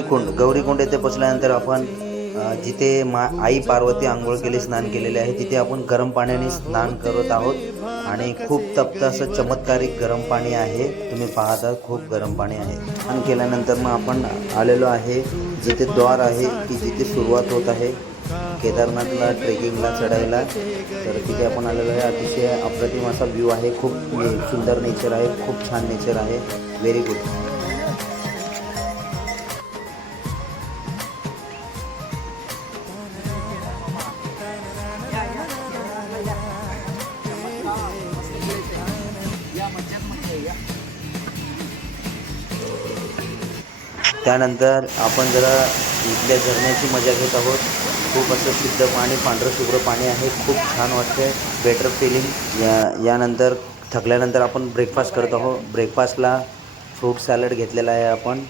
गौरीकुंड येथे पोचल्यानंतर आपण जिथे आई पार्वती आंघोळ केली, स्नान केलेले आहे, तिथे आपण गरम पाण्याने स्नान करत आहोत आणि खूप तप्त असं चमत्कारिक गरम पाणी आहे. तुम्ही पाहता खूप गरम पाणी आहे. स्नान केल्यानंतर मग आपण आलेलो आहे जिथे द्वार आहे की जिथे सुरुवात होत आहे केदारनाथला ट्रेकिंगला चढायला. तर तिथे आपण आलेलो आहे. अतिशय अप्रतिम असा व्ह्यू आहे. खूप सुंदर नेचर आहे, खूप छान नेचर आहे. Very good. त्यानंतर आपण जरा इथल्या झरण्याची मजा घेत आहोत. खूप असं शुद्ध पाणी, पांढरं शुभ्र पाणी आहे. खूप छान वाटते, बेटर फिलिंग. यानंतर थकल्यानंतर आपण ब्रेकफास्ट करत आहोत. ब्रेकफास्टला फ्रूट सॅलड घेतलेला आहे आपण.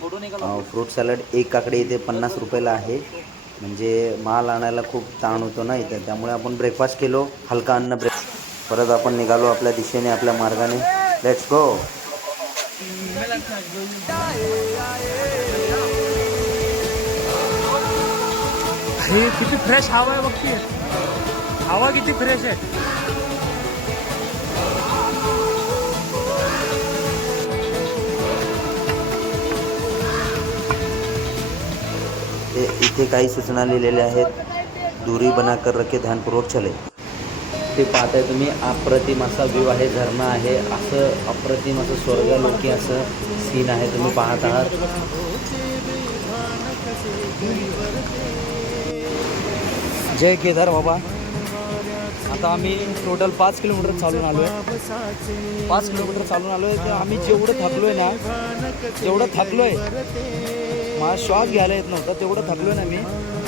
फ्रूट सॅलड एक काकडे इथे 50 रुपयाला आहे. म्हणजे माल आणायला खूप ताण होतो ना इथं, त्यामुळे आपण ब्रेकफास्ट केलो, हलका अन्न परत आपण निघालो आपल्या दिशेने, आपल्या मार्गाने. Let's go. हे किती फ्रेश हवा आहे बघती, हवा किती फ्रेश आहे. इथे काही सूचना लिहिलेल्या आहेत. दूरी बनाकर रखे, ध्यानपूर्वक चले. ते पाहताय तुम्ही, अप्रतिम असा व्ह्यू आहे, झरणा आहे. असं अप्रतिम असं स्वर्गलोकी असं सीन आहे, तुम्ही पाहत आहात. जय केदार बाबा. आता आम्ही टोटल 5 किलोमीटर चालून आलो आहे. 5 किलोमीटर चालून आलो आहे. तर आम्ही जेवढं थकलो आहे ना, जेवढं थकलो आहे, मला श्वास घ्यायला येत नव्हता, तेवढं थकलो आहे ना मी.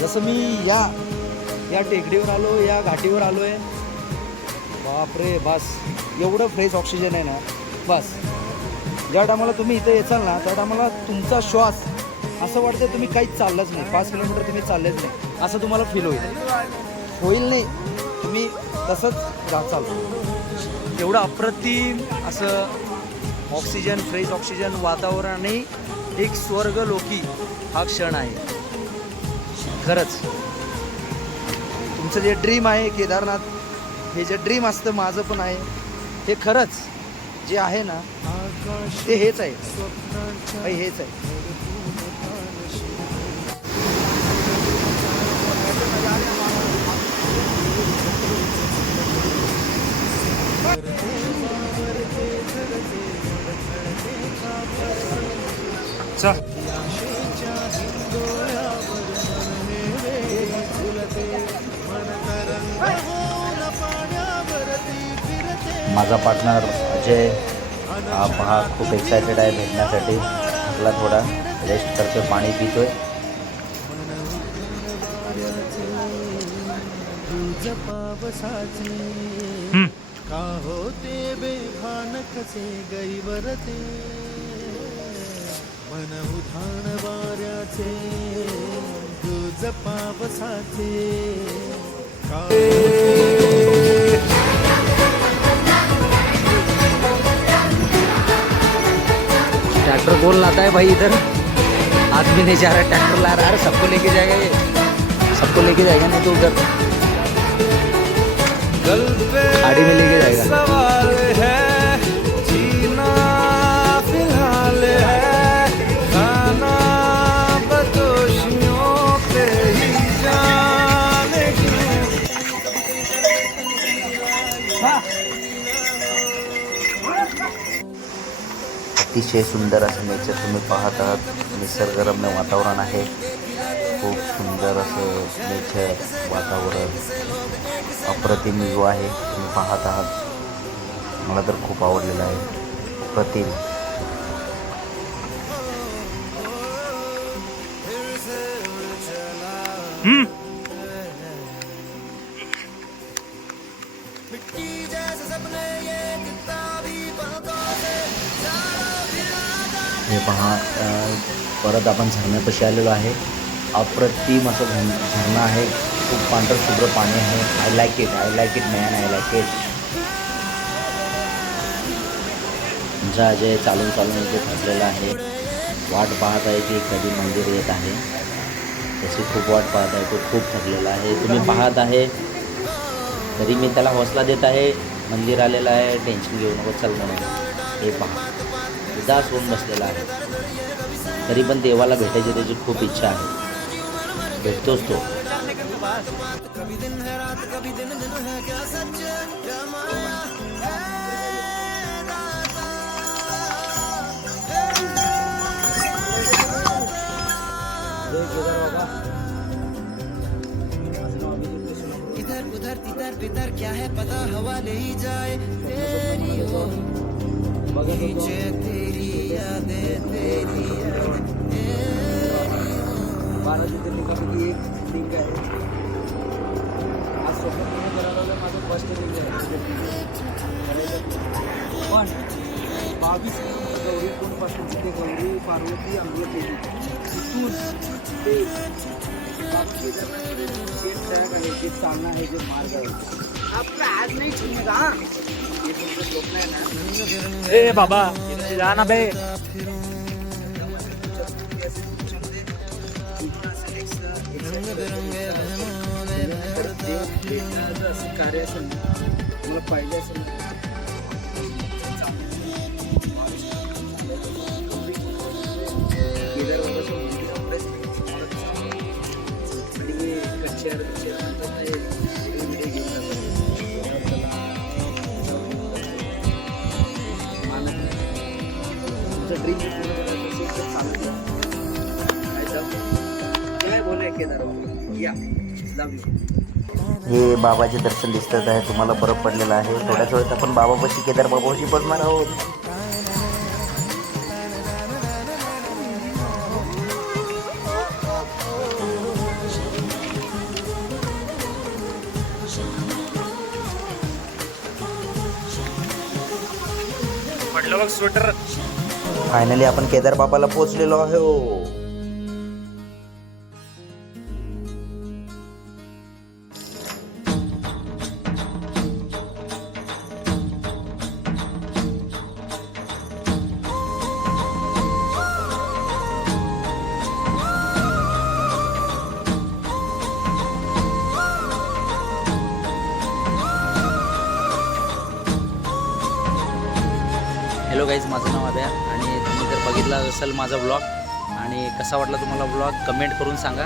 जसं मी या टेकडीवर आलो, या घाटीवर आलो आहे, बापरे बस. एवढं फ्रेश ऑक्सिजन आहे ना, बस. ज्या टायमाला तुम्ही इथे येचाल ना, त्या टायमाला तुमचा श्वास असं वाटतं तुम्ही काहीच चाललंच नाही. 5 किलोमीटर तुम्ही चाललेच नाही असं तुम्हाला फील होईल नाही. तुम्ही तसंच जाचाल. एवढं अप्रतिम असं ऑक्सिजन, फ्रेश ऑक्सिजन, वातावरण आणि एक स्वर्गलोकी हा क्षण आहे खरंच. तुमचं जे ड्रीम आहे केदारनाथ, हे जे ड्रीम असतं माझं पण आहे, हे खरंच जे आहे ना ते हेच आहे, हेच आहे. माझा पार्टनर अजय हा खूप एक्सायटेड आहे भेटण्यासाठी. आपला थोडा रेस्ट करतोय, पाणी पितोय. का होते बेभान कसे गैवरते, मन उधाण वाऱ्याचे तुझ पावसाचे. ट्रैक्टर बोल लाता है भाई इधर. आदमी नहीं जा रहा, ट्रैक्टर ला रहा है. सबको लेके जाएगा ये, सबको लेके जाएगा ना तो उधर गाड़ी में लेके जाएगा. सवाल है जीना फिलहाल है, खाना बदोशियों पे ही जाने अतिशय सुंदर असं नेचर तुम्ही पाहत आहात. निसर्गरम्य वातावरण आहे. खूप सुंदर असं नेचर वातावरण, अप्रतिम व्ह्यू आहे, तुम्ही पाहत आहात. मला तर खूप आवडलेलं आहे. अप्रतिम. हे पहा, परत आपण झरण्यापाशी आलेलो आहे. अप्रतिम असं झरणं आहे. खूप पांढरं शुभ्र पाणी आहे. I like it man, I like it. आमचा अजय चालून इथे थांबलेला आहे. वाट पाहत आहे की कधी मंदिर येत आहे. तशी खूप वाट पाहत आहे. तो खूप थकलेला आहे. तुम्ही पाहत आहे तरी मी त्याला हौसला देत आहे. मंदिर आलेलं आहे, टेन्शन घेऊ नको, चल म्हणून. हे पहा, उदास होऊन बसलेला आहे. तरी पण देवाला भेटायची त्याची खूप इच्छा आहे. भेटतोच तो. इधर उधर तिधर बिधर क्या है पता हवा ले ही जाए तेरी हो खींचे तेरी यादें तेरी बारा ज्योतिर्लिंगापैकी एक लिंग आहे. आज स्वप्न पूर्ण करायला माझं फर्स्ट लिंग आहे. पण 22 गौरी कुंडपासून जिथे गौरी पार्वती अंघोळ केली तिथून ते बाकी जे ट्रॅक आहे, जे चालणं आहे, जे मार्ग आहे, आपलं आज नाही छूनेगा. हे तुमचं स्वप्न आहे ना. ए बाबा जा ना बे. असं कार्य असेल ना, तुला पाहिजे असेल ना, ड्रीम काय बोले केदार या लव यू. हे बाबाचे दर्शन दिसत आहे. तुम्हाला बरं पडलेलं आहे. थोड्याच वेळात आपण बाबापाशी, केदार बाबापाशी बसणार आहोत. पडलं बघ स्वेटर. फायनली आपण केदार बाबाला पोहोचलेलो आहे. हॅलो गाईज, माझं नाव अभ्या आणि तुम्ही जर बघितला असेल माझा ब्लॉग आणि कसा वाटला तुम्हाला ब्लॉग कमेंट करून सांगा.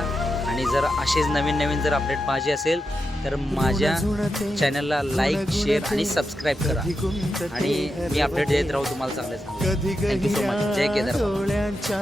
आणि जर असेच नवीन नवीन जर अपडेट पाहिजे असेल तर माझ्या चॅनलला लाईक, शेअर आणि सबस्क्राईब करा. आणि मी अपडेट देत राहू तुम्हाला चांगले चांगले. Thank you so much. जय केदार.